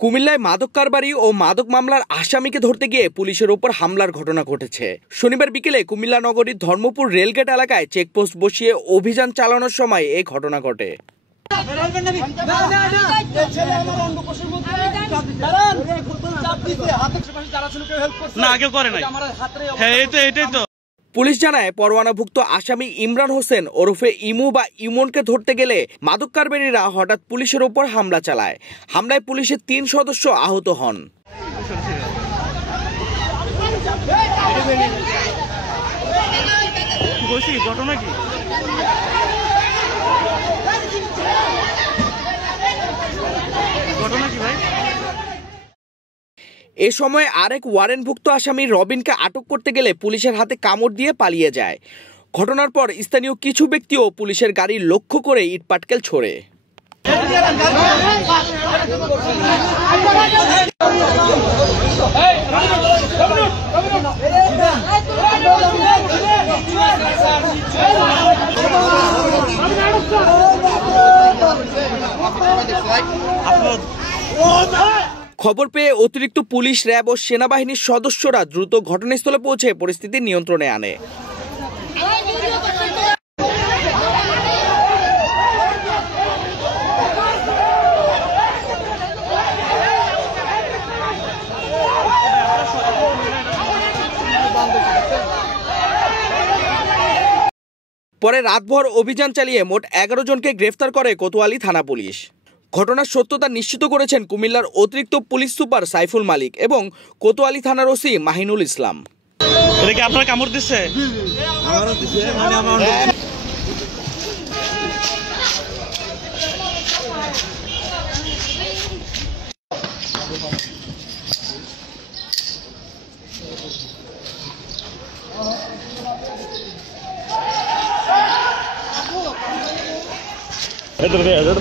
কুমিল্লায় মাদক কারবারি ও মাদক মামলার আসামিকে ধরতে গিয়ে পুলিশের ওপর হামলার ঘটনা ঘটেছে। শনিবার বিকেলে কুমিল্লা নগরীর ধর্মপুর রেলগেট এলাকায় চেকপোস্ট বসিয়ে অভিযান চালানোর সময় এই ঘটনা ঘটে। পুলিশ জানায়, পরোয়ানাভুক্ত আসামি ইমরান হোসেন ওরফে ইমু বা ইমনকে ধরতে গেলে মাদক কারবারিরা হঠাৎ পুলিশের ওপর হামলা চালায়। হামলায় পুলিশের 3 সদস্য আহত হন। ঘটনা কি? ভাই, এ সময় আরেক ওয়ারেন্টভুক্ত আসামি রবিনকে আটক করতে গেলে পুলিশের হাতে কামড় দিয়ে পালিয়ে যায়। ঘটনার পর স্থানীয় কিছু ব্যক্তিও পুলিশের গাড়ি লক্ষ্য করে ইটপাটকেল ছোড়ে। খবর পেয়ে অতিরিক্ত পুলিশ, র্যাব ও সেনাবাহিনীর সদস্যরা দ্রুত ঘটনাস্থলে পৌঁছে পরিস্থিতি নিয়ন্ত্রণে আনে। পরে রাতভর অভিযান চালিয়ে মোট 11 জনকে গ্রেফতার করে কোতোয়ালি থানা পুলিশ। ঘটনার সত্যতা নিশ্চিত করেছেন কুমিল্লার অতিরিক্ত পুলিশ সুপার সাইফুল মালিক এবং কোতোয়ালি থানার ওসি মাহিনুল ইসলাম। এটা কি আপনার কামড় দিচ্ছে? আমারও দিচ্ছে, মানে আমার इधर